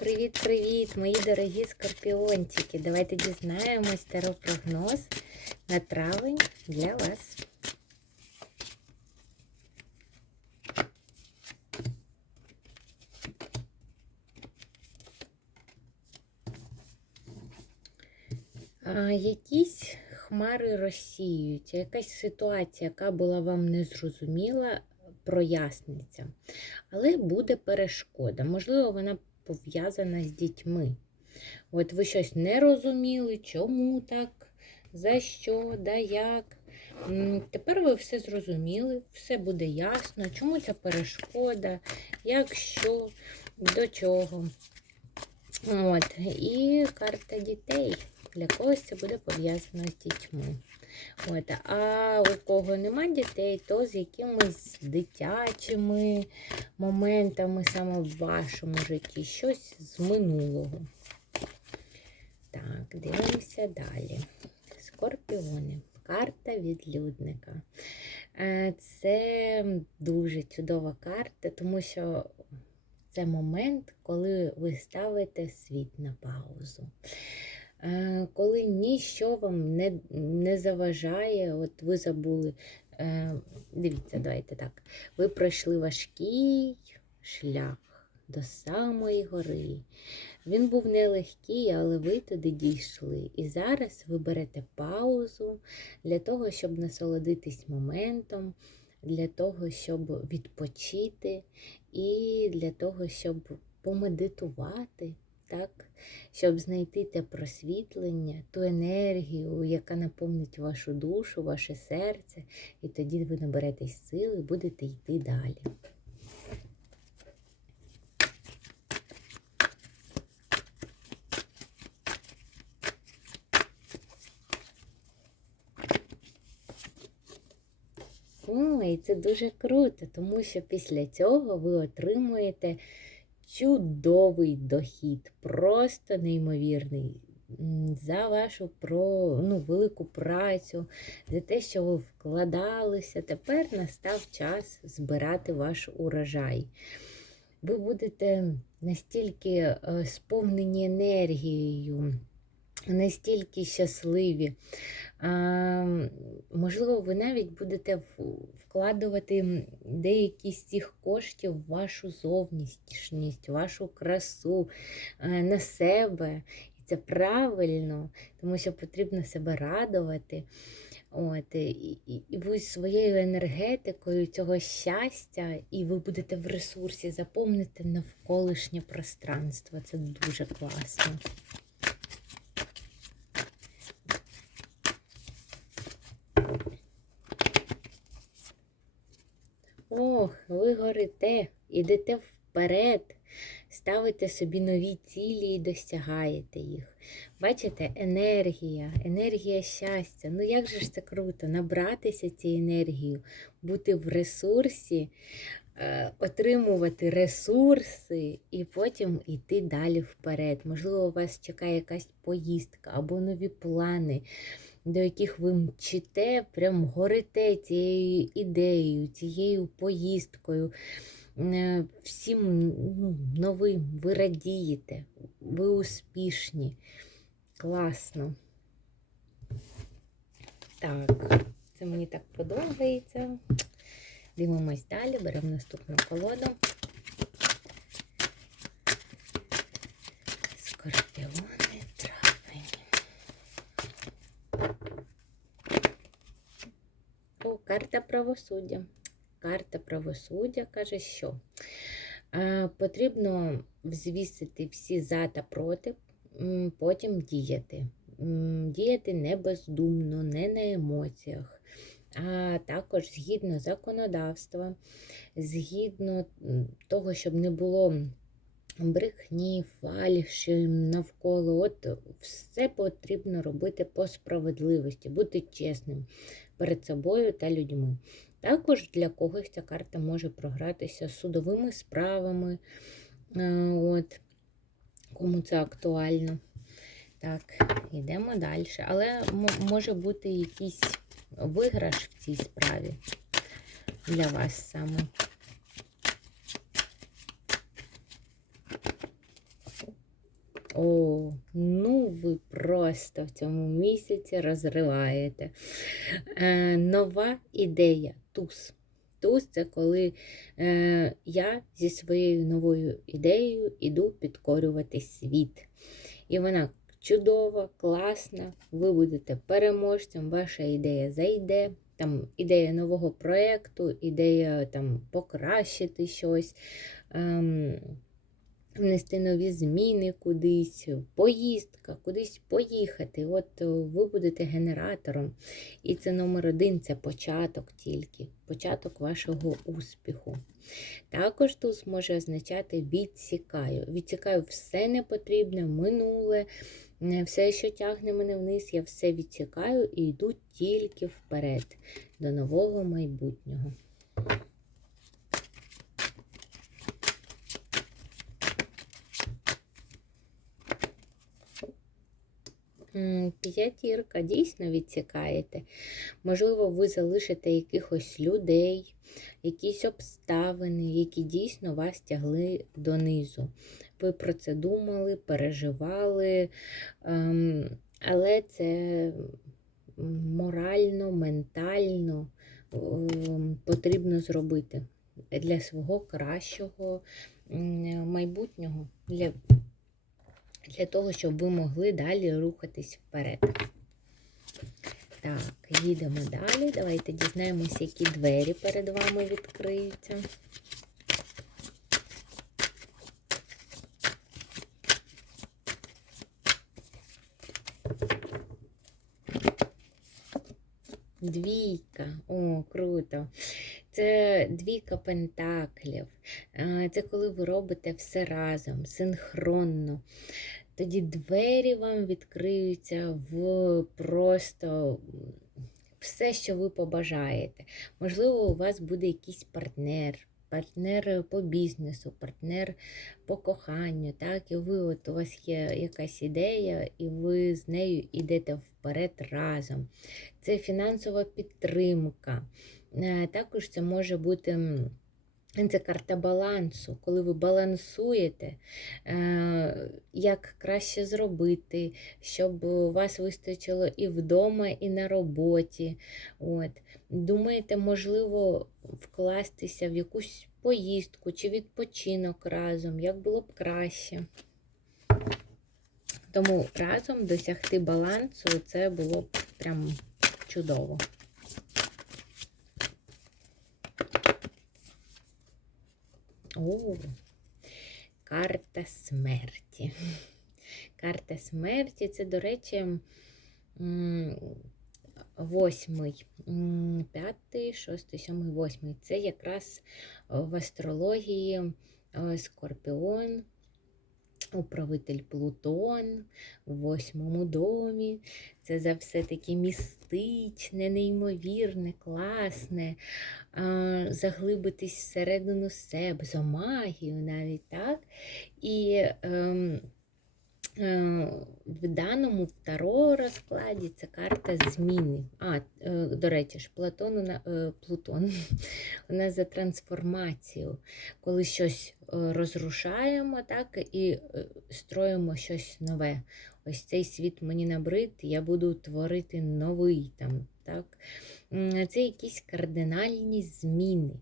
Привіт-привіт, мої дорогі скорпіончики. Давайте дізнаємось теропрогноз на травень для вас. А, якісь хмари розсіюються, якась ситуація, яка була вам незрозуміла, проясниться. Але буде перешкода. Можливо, вона пов'язана з дітьми. От ви щось не розуміли, чому так, за що, да як. Тепер ви все зрозуміли, все буде ясно, чому ця перешкода, як що, до чого. От. І карта дітей. Для когось це буде пов'язано з дітьми. От. А у кого нема дітей, то з якимись дитячими моментами саме в вашому житті, щось з минулого. Так, дивимося далі. Скорпіони. Карта відлюдника. Е, Це дуже чудова карта, тому що це момент, коли ви ставите світ на паузу. Е, Коли ніщо вам не, не заважає, от ви забули, е, дивіться, давайте так. Ви пройшли важкий шлях до самої гори. Він був нелегкий, але ви туди дійшли. І зараз ви берете паузу для того, щоб насолодитись моментом, для того, щоб відпочити, і для того, щоб помедитувати, так? щоб знайти те просвітлення, ту енергію, яка наповнить вашу душу, ваше серце, і тоді ви наберетесь сили і будете йти далі. Ой, це дуже круто, тому що після цього ви отримуєте чудовий дохід, просто неймовірний. За вашу про, ну, велику працю, за те, що ви вкладалися. Тепер настав час збирати ваш урожай. Ви будете настільки е, сповнені енергією, настільки щасливі. Можливо, ви навіть будете вкладувати деякі з цих коштів в вашу зовнішність, вашу красу е, на себе. І це правильно, тому що потрібно себе радувати. От, і, і, і ви своєю енергетикою цього щастя, і ви будете в ресурсі заповнити навколишнє пространство. Це дуже класно. Ви горите, ідете вперед, ставите собі нові цілі і досягаєте їх. Бачите, енергія, енергія щастя. Ну як же ж це круто, набратися цією енергією, бути в ресурсі, е, отримувати ресурси і потім йти далі вперед. Можливо, вас чекає якась поїздка або нові плани до яких ви мчите, прям горите цією ідеєю, цією поїздкою, е, всім ну, новим ви радієте, ви успішні. Класно. Так, це мені так подобається. Дивимось далі, беремо наступну колоду. Скорпіони, травень. О, карта правосуддя. Карта правосуддя каже, що е, потрібно взвісити всі за та проти, потім діяти. Діяти не бездумно, не на емоціях, а також згідно законодавства, згідно того, щоб не було брехні, фальші навколо. От все потрібно робити по справедливості, бути чесним перед собою та людьми. Також для когось ця карта може програтися судовими справами, е, от, кому це актуально. Так, йдемо далі. Але може бути якийсь виграш в цій справі для вас саме. О, ви просто в цьому місяці розриваєте. Е, Нова ідея туз. Туз це коли е, я зі своєю новою ідеєю іду підкорювати світ. І вона чудова, класна. Ви будете переможцем, ваша ідея зайде. Там ідея нового проєкту, ідея там покращити щось. Ем, внести нові зміни кудись, поїздка, кудись поїхати. От е, ви будете генератором. І це номер один це початок тільки, початок вашого успіху. Також тут може означати відсікаю. Відсікаю все непотрібне, минуле, е, все, що тягне мене вниз, я все відсікаю і йду тільки вперед, до нового майбутнього. П'ятірка дійсно відсікаєте. Можливо, ви залишите якихось людей, якісь обставини, які дійсно вас тягли донизу. Ви про це думали, переживали, ем, але це морально, ментально ем, потрібно зробити для свого кращого майбутнього. Для для того, щоб ви могли далі рухатись вперед. Так, їдемо далі. Давайте дізнаємося, які двері перед вами відкриються. Двійка. О, круто. Це двійка пентаклів. Це коли ви робите все разом, синхронно. Тоді двері вам відкриються в просто все, що ви побажаєте. Можливо, у вас буде якийсь партнер, партнер по бізнесу, партнер по коханню. так, І ви от у вас є якась ідея, і ви з нею йдете вперед разом. Це фінансова підтримка. Е, також це може бути. Це карта балансу, коли ви балансуєте, е, як краще зробити, щоб вас вистачило і вдома, і на роботі. От. Думаєте, можливо, вкластися в якусь поїздку чи відпочинок разом, як було б краще. Тому разом досягти балансу це було б прям чудово. О, карта смерті. Карта смерті це, до речі, восьмий, п'ятий, шостий, сьомий, восьмий. Це якраз в астрології Скорпіон управитель Плутон в восьмому домі. Це за все таке містичне, неймовірне, класне, а, заглибитись всередину себе, за магію навіть так. І ем, в даному второго розкладі це карта зміни. А, е, до речі, ж Платон, е, Плутон у нас за трансформацію, коли щось розрушаємо так, і строїмо щось нове. Ось цей світ мені набрид, я буду творити новий там. так. Це якісь кардинальні зміни.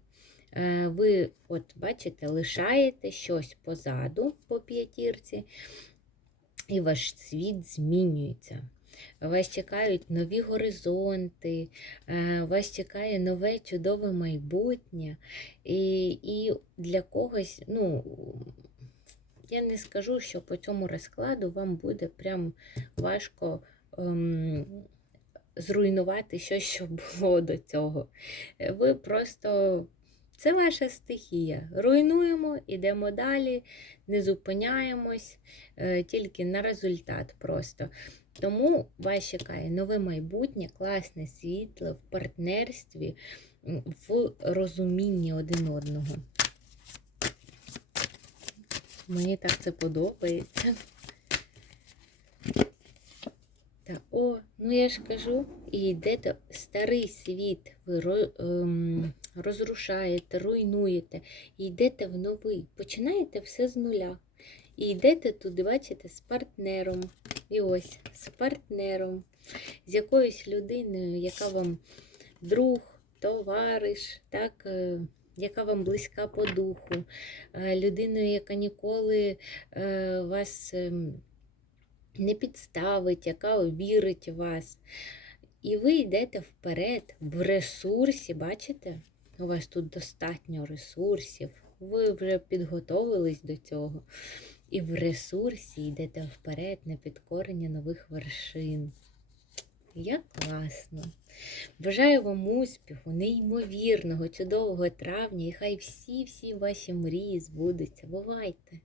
Ви, от бачите, лишаєте щось позаду по п'ятірці і ваш світ змінюється. Вас чекають нові горизонти, е, вас чекає нове чудове майбутнє. І і для когось, ну, я не скажу, що по цьому розкладу вам буде прям важко ем, зруйнувати щось, що було до цього. Ви просто це ваша стихія. Руйнуємо, йдемо далі, не зупиняємось, е, тільки на результат просто. Тому вас чекає нове майбутнє, класне світло в партнерстві, в розумінні один одного. Мені так це подобається. Та, О, ну я ж кажу, і йдете старий світ, ви ем, розрушаєте, руйнуєте, і йдете в новий, починаєте все з нуля. І йдете туди, бачите, з партнером. І ось з партнером, з якоюсь людиною, яка вам друг, товариш, так, е, яка вам близька по духу, е, людиною, яка ніколи е, вас ем, не підставить, яка вірить в вас. І ви йдете вперед в ресурсі, бачите? У вас тут достатньо ресурсів. Ви вже підготовились до цього. І в ресурсі йдете вперед на підкорення нових вершин. Як класно! Бажаю вам успіху, неймовірного, чудового травня, і хай всі-всі ваші мрії збудуться. Бувайте!